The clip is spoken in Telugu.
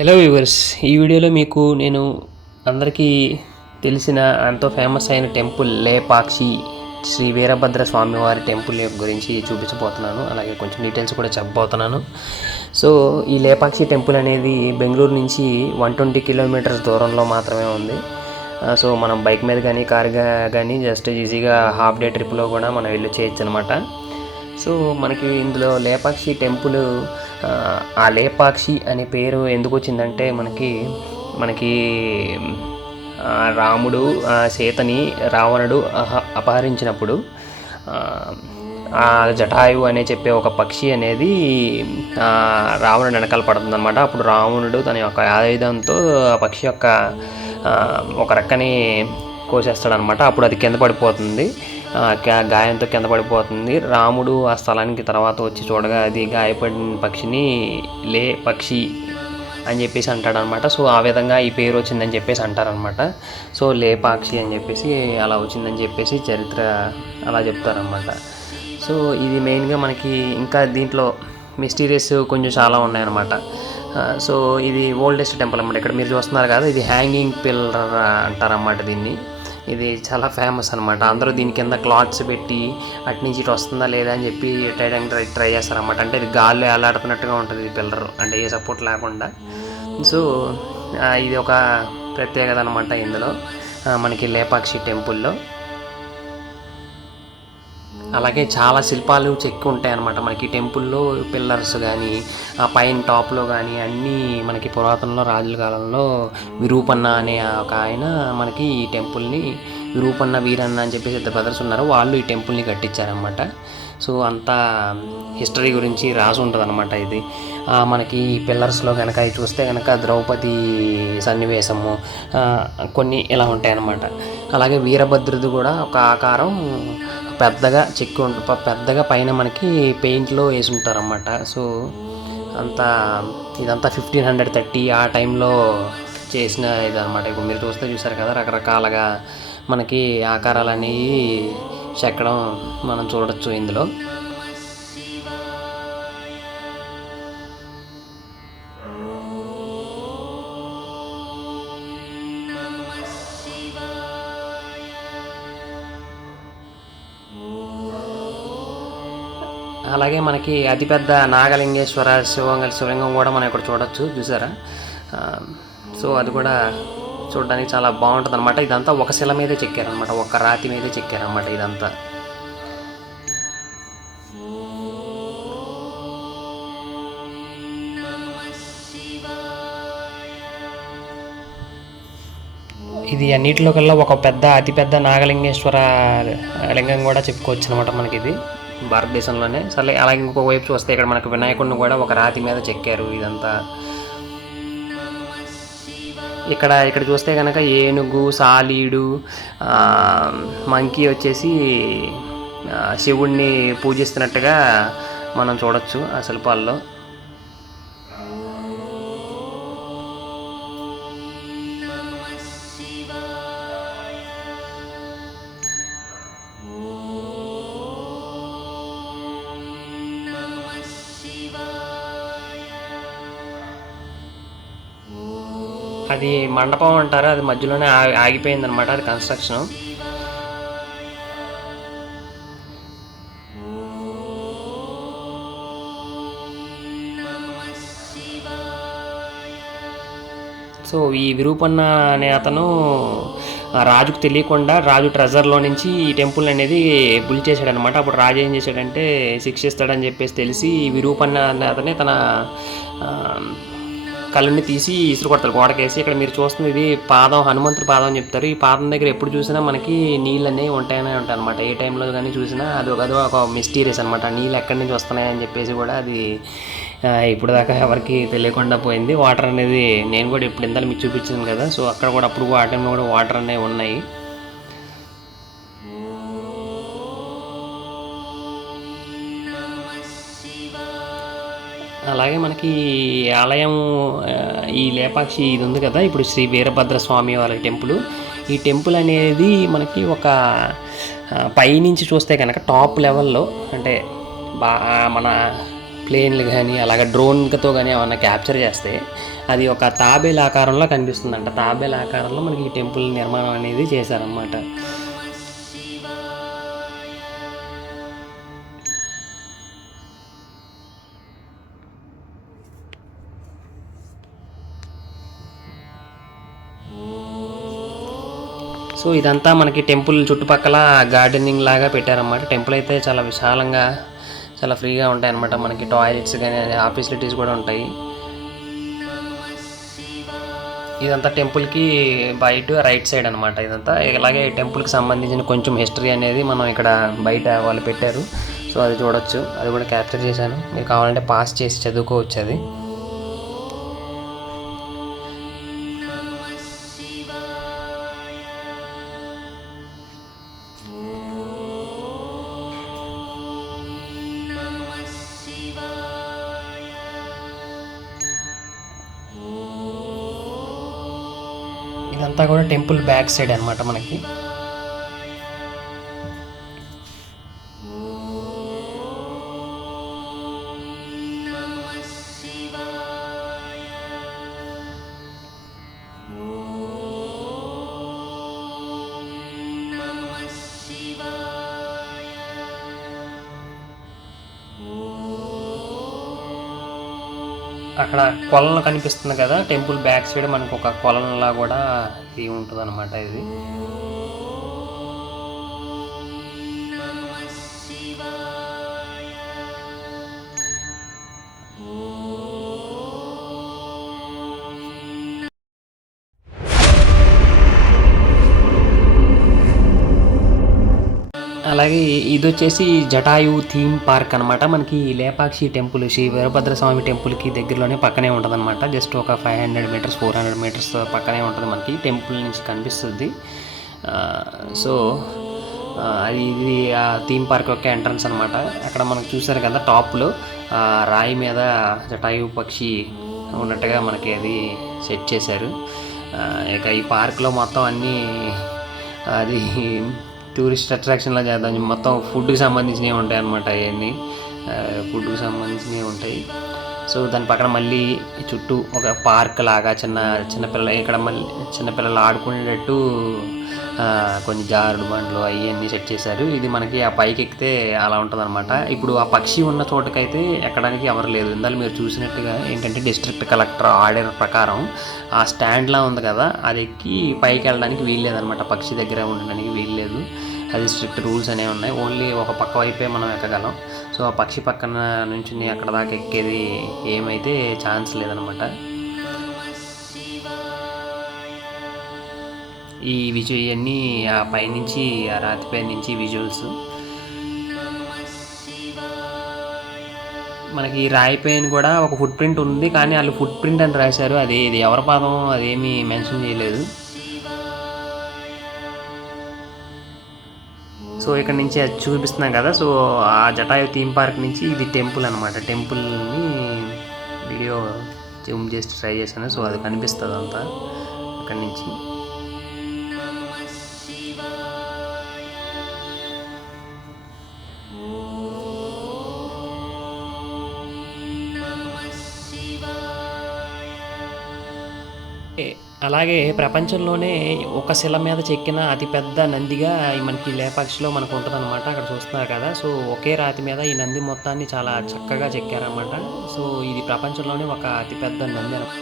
హలో వ్యూవర్స్, ఈ వీడియోలో మీకు నేను అందరికీ తెలిసిన ఎంతో ఫేమస్ అయిన టెంపుల్ లేపాక్షి శ్రీ వీరభద్ర స్వామివారి టెంపుల్ గురించి చూపించబోతున్నాను. అలాగే కొంచెం డీటెయిల్స్ కూడా చెప్పబోతున్నాను. సో ఈ లేపాక్షి టెంపుల్ అనేది బెంగళూరు నుంచి 120 కిలోమీటర్స్ దూరంలో మాత్రమే ఉంది. సో మనం బైక్ మీద కానీ కార్ కానీ జస్ట్ ఈజీగా హాఫ్ డే ట్రిప్లో కూడా మనం వెళ్ళి చేయొచ్చు అనమాట. సో మనకి ఇందులో లేపాక్షి టెంపుల్, ఆ లేపాక్షి అనే పేరు ఎందుకు వచ్చిందంటే మనకి రాముడు సీతని రావణుడు అపహరించినప్పుడు ఆ జటాయు అనే చెప్పే ఒక పక్షి అనేది రావణుడు వెనకాల పడుతుంది అనమాట. అప్పుడు రావణుడు తన యొక్క ఆయుధంతో ఆ పక్షి యొక్క ఒక రెక్కని కోసేస్తాడనమాట. అప్పుడు అది కింద పడిపోతుంది, గాయంతో కింద పడిపోతుంది. రాముడు ఆ స్థలానికి తర్వాత వచ్చి చూడగా అది గాయపడిన పక్షిని లే పక్షి అని చెప్పేసి అంటాడనమాట. సో ఆ విధంగా ఈ పేరు వచ్చిందని చెప్పేసి అంటారనమాట. సో లేపాక్షి అని చెప్పేసి అలా వచ్చిందని చెప్పేసి చరిత్ర అలా చెప్తారనమాట. సో ఇది మెయిన్గా మనకి ఇంకా దీంట్లో మిస్టీరియస్ కొంచెం చాలా ఉన్నాయన్నమాట. సో ఇది ఓల్డెస్ట్ టెంపుల్ అన్నమాట. ఇక్కడ మీరు చూస్తున్నారు కదా, ఇది హ్యాంగింగ్ పిల్లర్ అంటారన్నమాట దీన్ని. ఇది చాలా ఫేమస్ అనమాట. అందరూ దీని కింద క్లాత్స్ పెట్టి అటు నుంచి ఇటు వస్తుందా లేదా అని చెప్పి ట్రై చేస్తారన్నమాట. అంటే ఇది గాల్లో ఏలాడుతున్నట్టుగా ఉంటుంది ఈ పిల్లర్, అంటే ఏ సపోర్ట్ లేకుండా. సో ఇది ఒక ప్రత్యేకత అనమాట ఇందులో మనకి లేపాక్షి టెంపుల్లో. అలాగే చాలా శిల్పాలు చెక్కి ఉంటాయి అన్నమాట మనకి టెంపుల్లో. పిల్లర్స్ కానీ ఆ పైన టాప్లో కానీ అన్నీ మనకి పురాతనలో రాజుల కాలంలో విరూపన్న అనే ఒక ఆయన మనకి ఈ టెంపుల్ని, విరూపన్న వీరన్న అని చెప్పేసి ఇద్దరు బ్రదర్స్ ఉన్నారు, వాళ్ళు ఈ టెంపుల్ని కట్టించారనమాట. సో అంతా హిస్టరీ గురించి రాసి ఉంటుంది అనమాట. ఇది మనకి ఈ పిల్లర్స్లో కనుక చూస్తే కనుక ద్రౌపది సన్నివేశము కొన్ని ఇలా ఉంటాయన్నమాట. అలాగే వీరభద్రుడు కూడా ఒక ఆకారం పెద్దగా చెక్కి పెద్దగా పైన మనకి పెయింట్లో వేసి ఉంటారన్నమాట. సో ఇదంతా 1530 ఆ టైంలో చేసిన ఇదన్నమాట. ఇప్పుడు మీరు చూసారు కదా, రకరకాలుగా మనకి ఆకారాలు అనేవి చెక్కడం మనం చూడొచ్చు ఇందులో. అలాగే మనకి అతిపెద్ద నాగలింగేశ్వర శివలింగం కూడా మనం ఇక్కడ చూసారా. సో అది కూడా చూడడానికి చాలా బాగుంటుంది అనమాట. ఇదంతా ఒక శిల మీదే చెక్కారనమాట, ఒక రాతి మీదే చెక్కారనమాట ఇదంతా. ఇది అన్నిటిలో కల్లా ఒక అతిపెద్ద నాగలింగేశ్వర లింగం కూడా చెప్పుకోవచ్చు అనమాట మనకి ఇది భారతదేశంలోనే. సరే, అలాగే ఇంకొక వైపు చూస్తే ఇక్కడ మనకు వినాయకుడిని కూడా ఒక రాతి మీద చెక్కారు ఇదంతా. ఇక్కడ చూస్తే కనుక ఏనుగు, సాలీడు, మంకీ వచ్చేసి శివుణ్ణి పూజిస్తున్నట్టుగా మనం చూడొచ్చు ఆ శిల్పాల్లో. అది మండపం అంటారు, అది మధ్యలోనే ఆగిపోయిందనమాట, అది కన్స్ట్రక్షన్. సో ఈ విరూపన్న అనే అతను రాజుకు తెలియకుండా రాజు ట్రెజర్లో నుంచి ఈ టెంపుల్ అనేది బుల్ చేశాడనమాట. అప్పుడు రాజు ఏం చేశాడంటే శిక్షిస్తాడని చెప్పేసి తెలిసి విరూపన్న అనే అతనే తన కళ్ళని తీసి ఇసురు కొడతారు గోడకేసి. ఇక్కడ మీరు చూస్తుంది ఇది పాదం, హనుమంతుడి పాదం అని చెప్తారు. ఈ పాదం దగ్గర ఎప్పుడు చూసినా మనకి నీళ్ళు అనేవి ఉంటాయి అనమాట. ఏ టైంలో కానీ చూసినా అది ఒక మిస్టీరియస్ అనమాట. నీళ్ళు ఎక్కడి నుంచి వస్తున్నాయని చెప్పేసి కూడా అది ఇప్పుడు దాకా ఎవరికి తెలియకుండా పోయింది. వాటర్ అనేది నేను కూడా ఇప్పుడు ఇందాక మీకు చూపించాను కదా, సో అక్కడ కూడా అప్పుడు ఆ టైంలో కూడా వాటర్ అనేవి ఉన్నాయి. అలాగే మనకి ఆలయం ఈ లేపాక్షి ఇది ఉంది కదా, ఇప్పుడు శ్రీ వీరభద్ర స్వామి వారి టెంపుల్. ఈ టెంపుల్ అనేది మనకి ఒక పైనుంచి చూస్తే కనుక టాప్ లెవెల్లో, అంటే మన ప్లేన్లు కానీ అలాగ డ్రోన్తో కానీ ఏమన్నా క్యాప్చర్ చేస్తే అది ఒక తాబేలు ఆకారంలో కనిపిస్తుందంట. తాబేలు ఆకారంలో మనకి ఈ టెంపుల్ నిర్మాణం అనేది చేశారన్నమాట. సో ఇదంతా మనకి టెంపుల్ చుట్టుపక్కల గార్డెనింగ్ లాగా పెట్టారన్నమాట. టెంపుల్ అయితే చాలా విశాలంగా చాలా ఫ్రీగా ఉంటాయి అన్నమాట. మనకి టాయిలెట్స్ కానీ ఆ ఫెసిలిటీస్ కూడా ఉంటాయి. ఇదంతా టెంపుల్కి బయట రైట్ సైడ్ అనమాట ఇదంతా. ఇలాగే టెంపుల్కి సంబంధించిన కొంచెం హిస్టరీ అనేది మనం ఇక్కడ బయట వాళ్ళు పెట్టారు. సో అది చూడొచ్చు, అది కూడా క్యాప్చర్ చేశాను. మీరు కావాలంటే పాస్ చేసి చదువుకోవచ్చు అది. ఇదంతా కూడా టెంపుల్ బ్యాక్ సైడ్ అనమాట మనకి. అక్కడ కొలను కనిపిస్తుంది కదా, టెంపుల్ బ్యాక్ సైడ్ మనకు ఒక కొలంలా కూడా ఇది ఉంటుంది అనమాట. ఇది అలాగే ఇది వచ్చేసి జటాయు థీమ్ పార్క్ అనమాట. మనకి లేపాక్షి టెంపుల్ శ్రీ వీరభద్ర స్వామి టెంపుల్కి దగ్గరలోనే పక్కనే ఉంటుంది అనమాట. జస్ట్ ఒక 500 మీటర్స్ 400 మీటర్స్ పక్కనే ఉంటుంది మనకి, టెంపుల్ నుంచి కనిపిస్తుంది. సో అది ఇది ఆ థీమ్ పార్క్ యొక్క ఎంట్రన్స్ అనమాట. అక్కడ మనకు చూసారు కదా టాప్లో రాయి మీద జటాయు పక్షి ఉన్నట్టుగా మనకి అది సెట్ చేశారు. ఇక ఈ పార్క్లో మొత్తం అన్నీ అది టూరిస్ట్ అట్రాక్షన్లా చేద్దాం. మొత్తం ఫుడ్కి సంబంధించినవి ఉంటాయి అన్నమాట. అవన్నీ ఫుడ్కి సంబంధించినవి ఉంటాయి. సో దాని పక్కన మళ్ళీ చుట్టూ ఒక పార్క్ లాగా చిన్నపిల్లలు ఇక్కడ మళ్ళీ చిన్నపిల్లలు ఆడుకునేటట్టు కొన్ని జారుడు బండ్లు అవన్నీ సెట్ చేశారు. ఇది మనకి ఆ పైకి ఎక్కితే అలా ఉంటుంది అనమాట. ఇప్పుడు ఆ పక్షి ఉన్న చోటకైతే ఎక్కడానికి ఎవరు లేదు. ఇందాక మీరు చూసినట్టుగా ఏంటంటే డిస్ట్రిక్ట్ కలెక్టర్ ఆర్డర్ ప్రకారం ఆ స్టాండ్లా ఉంది కదా, అది ఎక్కి పైకి వెళ్ళడానికి వీల్లేదనమాట. పక్షి దగ్గర ఉండడానికి వీల్లేదు. అది స్ట్రిక్ట్ రూల్స్ అనేవి ఉన్నాయి. ఓన్లీ ఒక పక్క వైపే మనం ఎక్కగలం. సో ఆ పక్షి పక్కన నుంచి అక్కడ దాకా ఎక్కేది ఏమైతే ఛాన్స్ లేదనమాట. ఈ ఇవన్నీ ఆ పైనుంచి ఆ రాతిపై నుంచి విజువల్స్. మనకి రాయి పైన కూడా ఒక ఫుట్ ప్రింట్ ఉంది, కానీ వాళ్ళు ఫుట్ ప్రింట్ అని రాశారు. అది ఇది ఎవరి పాదం అదేమీ మెన్షన్ చేయలేదు. సో ఇక్కడ నుంచి అది చూపిస్తున్నాం కదా, సో ఆ జటాయు థీమ్ పార్క్ నుంచి ఇది టెంపుల్ అనమాట. టెంపుల్ని వీడియో జూమ్ చేసి ట్రై చేశాను. సో అది కనిపిస్తుంది అంతా అక్కడి నుంచి. అలాగే ప్రపంచంలోనే ఒక శిల మీద చెక్కిన అతిపెద్ద నందిగా మనకి లేపాక్షిలో మనకు ఉంటుంది అనమాట. అక్కడ చూస్తున్నారు కదా, సో ఒకే రాతి మీద ఈ నంది మొత్తాన్ని చాలా చక్కగా చెక్కారనమాట. సో ఇది ప్రపంచంలోనే ఒక అతిపెద్ద నంది అనమాట.